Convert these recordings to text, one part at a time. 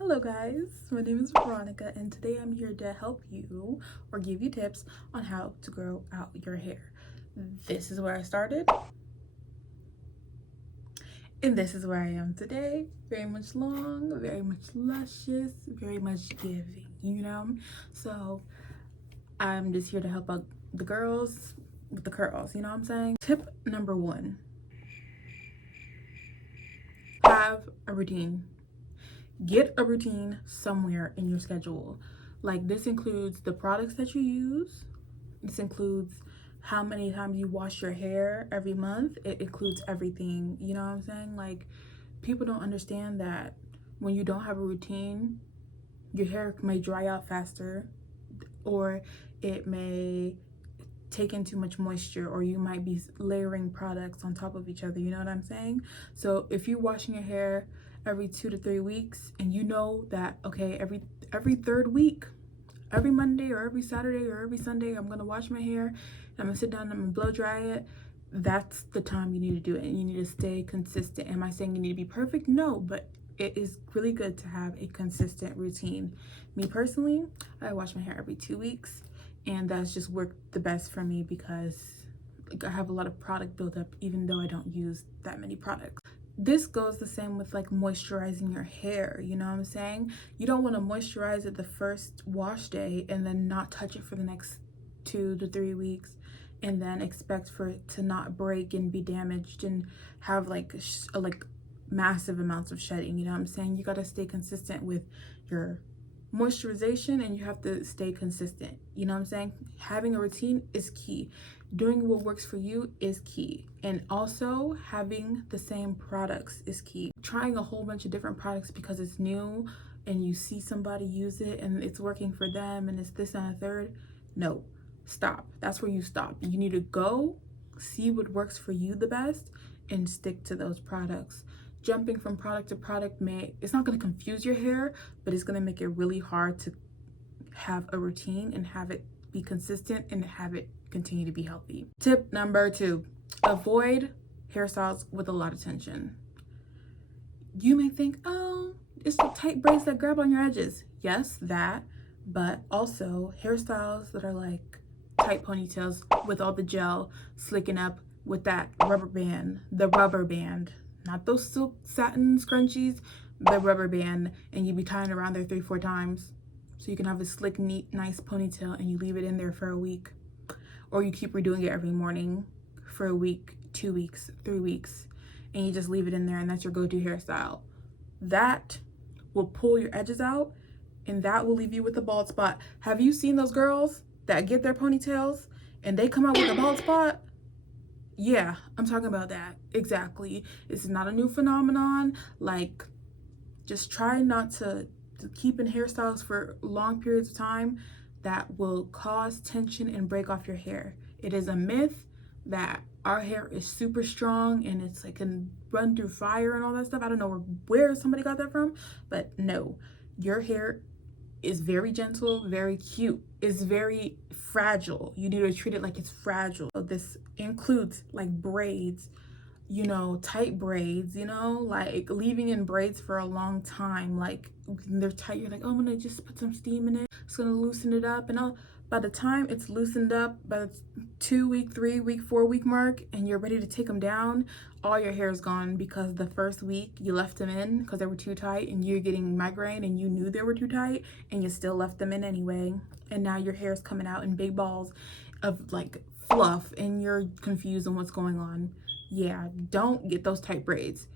Hello guys, my name is Veronica and today I'm here to help you or give you tips on how to grow out your hair. This is where I started and this is where I am today. Very much long, very much luscious, very much giving, So I'm just here to help out the girls with the curls, you know what I'm saying? Tip number 1, have a routine. Get a routine somewhere in your schedule. Like, this includes the products that you use. This includes how many times you wash your hair every month. It includes everything, you know what I'm saying? Like, people don't understand that when you don't have a routine, your hair may dry out faster, or it may take in too much moisture, or you might be layering products on top of each other, you know what I'm saying? So if you're washing your hair every 2 to 3 weeks and you know that, okay, every third week, every Monday or every Saturday or every Sunday, I'm gonna wash my hair, I'm gonna sit down and I'm gonna blow dry it, that's the time you need to do it, and you need to stay consistent. Am I saying you need to be perfect? No, but it is really good to have a consistent routine. Me personally, I wash my hair every 2 weeks, and that's just worked the best for me because I have a lot of product buildup even though I don't use that many products. This goes the same with like moisturizing your hair, you know what I'm saying? You don't want to moisturize it the first wash day and then not touch it for the next 2 to 3 weeks and then expect for it to not break and be damaged and have like massive amounts of shedding, you know what I'm saying? You got to stay consistent with your moisturization and you have to stay consistent, you know what I'm saying? Having a routine is key. Doing what works for you is key, and also having the same products is key. Trying a whole bunch of different products because it's new and you see somebody use it and it's working for them and it's this and a third, no, stop. That's where you stop. You need to go see what works for you the best and stick to those products. Jumping from product to product it's not going to confuse your hair, but it's going to make it really hard to have a routine and have it be consistent and have it continue to be healthy. Tip number 2, avoid hairstyles with a lot of tension. You may think, oh, it's the tight braids that grab on your edges. Yes, that, but also hairstyles that are like tight ponytails with all the gel slicking up with that rubber band, the rubber band, not those silk satin scrunchies, the rubber band, and you be tying around there 3-4 times so you can have a slick, neat, nice ponytail, and you leave it in there for a week, or you keep redoing it every morning for a week, 2 weeks, 3 weeks, and you just leave it in there and that's your go-to hairstyle. That will pull your edges out and that will leave you with a bald spot. Have you seen those girls that get their ponytails and they come out with a bald spot? Yeah, I'm talking about that. Exactly. It's not a new phenomenon. Like, just try not to keep in hairstyles for long periods of time that will cause tension and break off your hair. It is a myth that our hair is super strong and it's like can run through fire and all that stuff. I don't know where somebody got that from, but no, your hair is very gentle, very cute. It's very fragile. You need to treat it like it's fragile. So this includes like braids, you know, tight braids, you know, like leaving in braids for a long time. Like when they're tight, you're like, oh, I'm gonna just put some steam in it. It's gonna loosen it up. And by the time it's loosened up, by the 2 week, 3 week, 4 week mark, and you're ready to take them down, all your hair is gone because the first week you left them in because they were too tight and you're getting migraine and you knew they were too tight and you still left them in anyway. And now your hair is coming out in big balls of like fluff and you're confused on what's going on. Yeah, don't get those tight braids.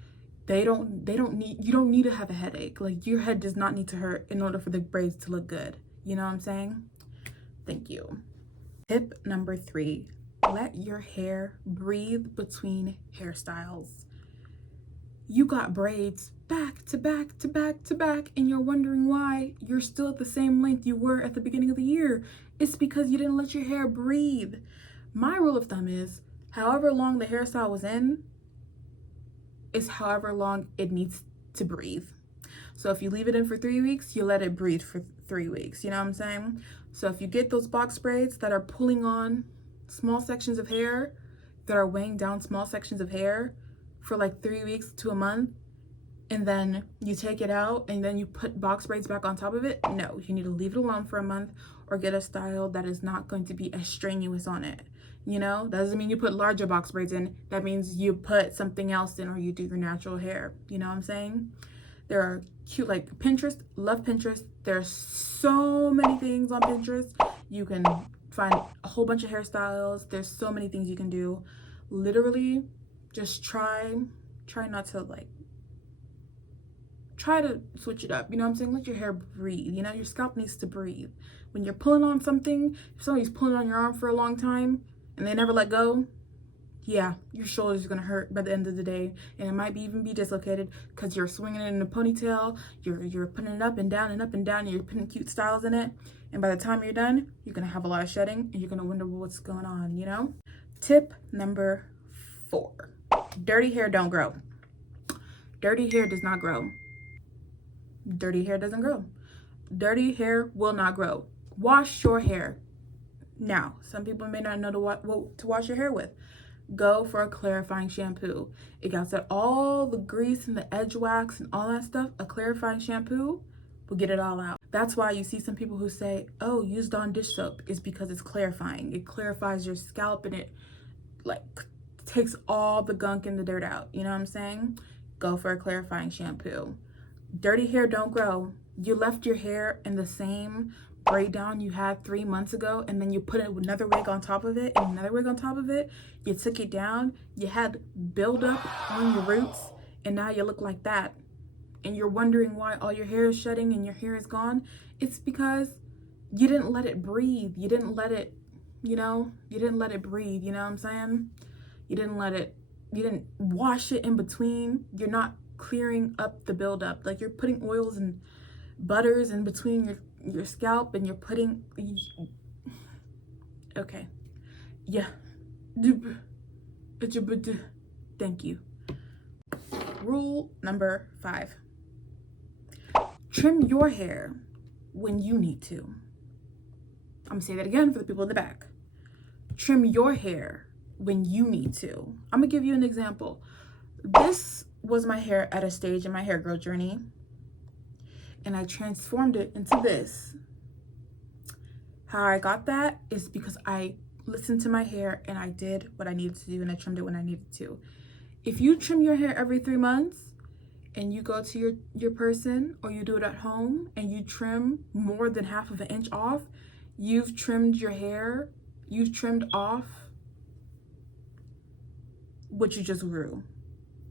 You don't need to have a headache. Like, your head does not need to hurt in order for the braids to look good. You know what I'm saying? Thank you. Tip number 3, let your hair breathe between hairstyles. You got braids back to back to back to back and you're wondering why you're still at the same length you were at the beginning of the year. It's because you didn't let your hair breathe. My rule of thumb is however long the hairstyle was in is however long it needs to breathe. So if you leave it in for 3 weeks, you let it breathe for 3 weeks. You know what I'm saying? So if you get those box braids that are pulling on small sections of hair, that are weighing down small sections of hair for like 3 weeks to a month, and then you take it out and then you put box braids back on top of it. No, you need to leave it alone for a month or get a style that is not going to be as strenuous on it. You know, doesn't mean you put larger box braids in. That means you put something else in, or you do your natural hair. You know what I'm saying? There are cute, like Pinterest, love Pinterest. There's so many things on Pinterest. You can find a whole bunch of hairstyles. There's so many things you can do. Literally, just try not to like, try to switch it up. You know what I'm saying? Let your hair breathe. You know, your scalp needs to breathe. When you're pulling on something, if somebody's pulling on your arm for a long time and they never let go, yeah, your shoulders are gonna hurt by the end of the day, and it might even be dislocated because you're swinging it in a ponytail, you're putting it up and down and up and down, and you're putting cute styles in it, and by the time you're done, you're gonna have a lot of shedding, and you're gonna wonder what's going on, you know? Tip number 4, dirty hair don't grow. Dirty hair does not grow. Dirty hair doesn't grow. Dirty hair will not grow. Wash your hair. Now, some people may not know what to wash your hair with. Go for a clarifying shampoo. It gets out all the grease and the edge wax and all that stuff. A clarifying shampoo will get it all out. That's why you see some people who say, oh, use Dawn dish soap, is because it's clarifying. It clarifies your scalp and it like takes all the gunk and the dirt out. You know what I'm saying? Go for a clarifying shampoo. Dirty hair don't grow. You left your hair in the same braid down you had 3 months ago, and then you put another wig on top of it and another wig on top of it. You took it down, you had buildup on your roots, and now you look like that. And you're wondering why all your hair is shedding and your hair is gone. It's because you didn't let it breathe. You didn't let it, you know, you didn't let it breathe. You know what I'm saying? You didn't wash it in between. You're not clearing up the buildup. Like, you're putting oils and butters in between your scalp, and you're putting, okay, yeah, thank you. Rule number 5, trim your hair when you need to. I'm gonna say that again for the people in the back. Trim your hair when you need to. I'm gonna give you an example. This was my hair at a stage in my hair growth journey, and I transformed it into this. How I got that is because I listened to my hair and I did what I needed to do, and I trimmed it when I needed to. If you trim your hair every 3 months and you go to your person, or you do it at home and you trim more than half of an inch off, you've trimmed your hair, you've trimmed off what you just grew.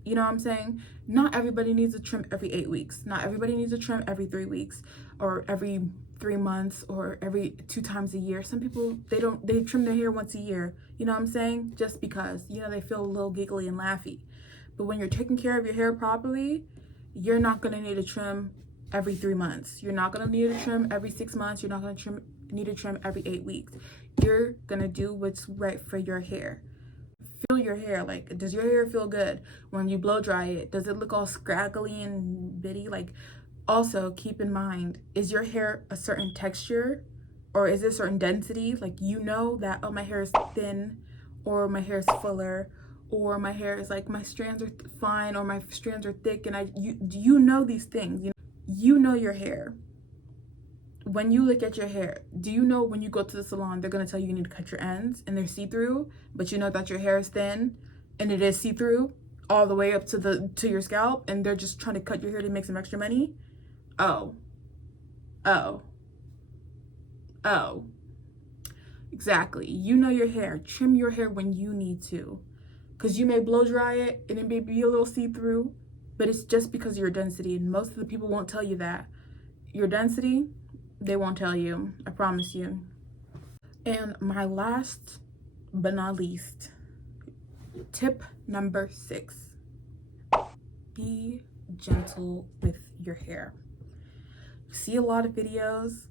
You know what I'm saying? Not everybody needs a trim every 8 weeks. Not everybody needs a trim every 3 weeks, or every 3 months, or every 2 times a year. Some people, they trim their hair once a year. You know what I'm saying? Just because, you know, they feel a little giggly and laughy. But when you're taking care of your hair properly, you're not gonna need a trim every 3 months. You're not gonna need a trim every 6 months. You're not gonna need a trim every 8 weeks. You're gonna do what's right for your hair. Feel your hair. Like, does your hair feel good when you blow dry it? Does it look all scraggly and bitty? Like, also keep in mind, is your hair a certain texture, or is it a certain density? Like, you know that, oh, my hair is thin, or my hair is fuller, or my hair is like, my strands are fine, or my strands are thick, and you know these things. You know your hair. When you look at your hair, do you know when you go to the salon, they're going to tell you need to cut your ends and they're see-through, but you know that your hair is thin and it is see-through all the way up to your scalp, and they're just trying to cut your hair to make some extra money? Oh. Exactly. You know your hair. Trim your hair when you need to, because you may blow dry it and it may be a little see-through, but it's just because of your density, and most of the people won't tell you that. Your density, they won't tell you, I promise you. And my last but not least, tip number 6, be gentle with your hair. You see a lot of videos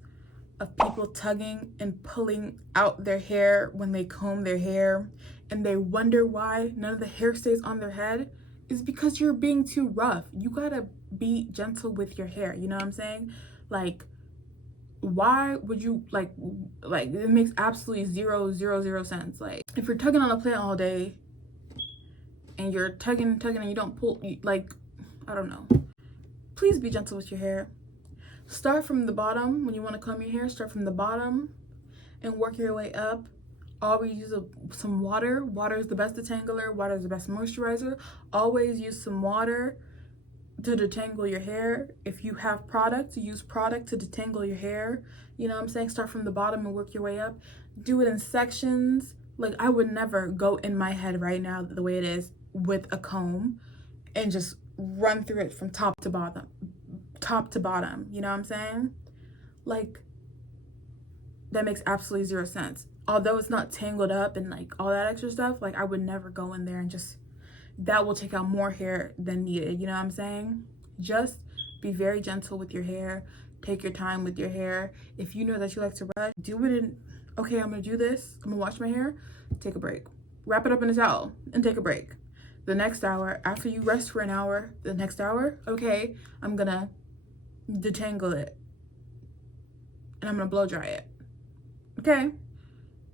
of people tugging and pulling out their hair when they comb their hair, and they wonder why none of the hair stays on their head. Is because you're being too rough. You gotta be gentle with your hair, you know what I'm saying? Like, why would you, like it makes absolutely zero sense. Like, if you're tugging on a plant all day and you're tugging and you don't pull, like, I don't know, please be gentle with your hair. Start from the bottom. When you want to comb your hair, start from the bottom and work your way up. Always use some water. Water is the best detangler. Water is the best moisturizer. Always use some water to detangle your hair. If you have product, use product to detangle your hair. You know what I'm saying? Start from the bottom and work your way up. Do it in sections. Like, I would never go in my head right now the way it is with a comb and just run through it from top to bottom. You know what I'm saying? Like, that makes absolutely zero sense. Although it's not tangled up and like all that extra stuff, like I would never go in there and just, that will take out more hair than needed. You know what I'm saying? Just be very gentle with your hair. Take your time with your hair. If you know that you like to rush, do it in, okay, I'm gonna do this. I'm gonna wash my hair, take a break. Wrap it up in a towel and take a break. The next hour, after you rest for an hour, the next hour, okay, I'm gonna detangle it and I'm gonna blow dry it. Okay?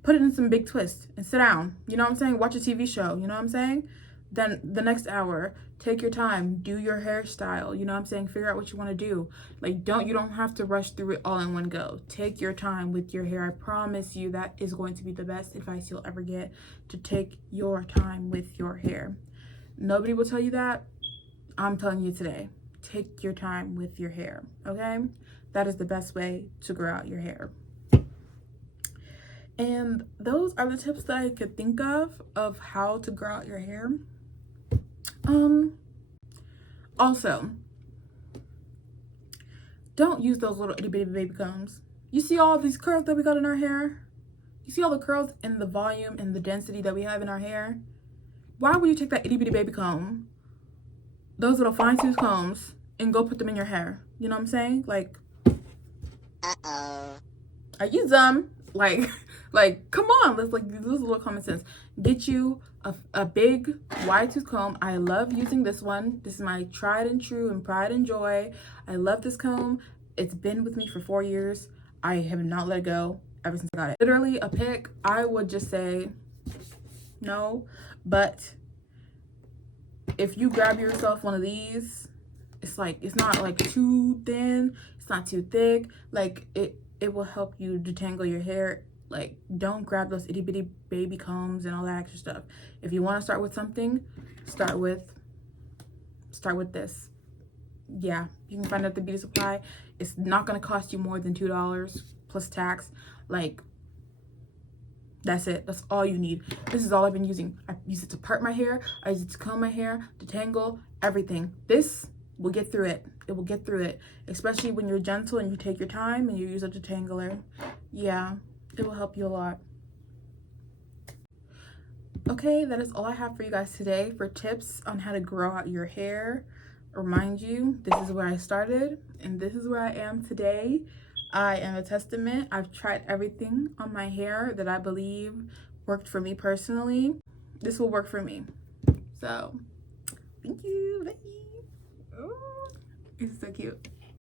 Put it in some big twist and sit down. You know what I'm saying? Watch a TV show. You know what I'm saying? Then the next hour, take your time, do your hairstyle. You know what I'm saying? Figure out what you want to do. Like, you don't have to rush through it all in one go. Take your time with your hair. I promise you that is going to be the best advice you'll ever get, to take your time with your hair. Nobody will tell you that. I'm telling you today. Take your time with your hair, okay? That is the best way to grow out your hair. And those are the tips that I could think of how to grow out your hair. Also, don't use those little itty bitty baby combs. You see all of these curls that we got in our hair? You see all the curls and the volume and the density that we have in our hair? Why would you take that itty bitty baby comb, those little fine tooth combs, and go put them in your hair? You know what I'm saying? Like, I use them. Like, come on, let's like use a little common sense. Get you a big wide tooth comb. I love using this one. This is my tried and true and pride and joy. I love this comb. It's been with me for 4 years. I have not let it go ever since I got it. Literally a pick, I would just say no, but if you grab yourself one of these, it's not like too thin, it's not too thick, like it will help you detangle your hair. Like, don't grab those itty bitty baby combs and all that extra stuff. If you want to start with something, start with this. Yeah, you can find it at the beauty supply. It's not going to cost you more than $2 plus tax. Like, that's it. That's all you need. This is all I've been using. I use it to part my hair, I use it to comb my hair, detangle, everything. This will get through it. It will get through it, especially when you're gentle and you take your time and you use a detangler. Yeah, it will help you a lot. Okay, that is all I have for you guys today for tips on how to grow out your hair. Remind you, this is where I started and this is where I am today. I am a testament. I've tried everything on my hair that I believe worked for me personally. This will work for me. So, thank you. Bye. Ooh, it's so cute.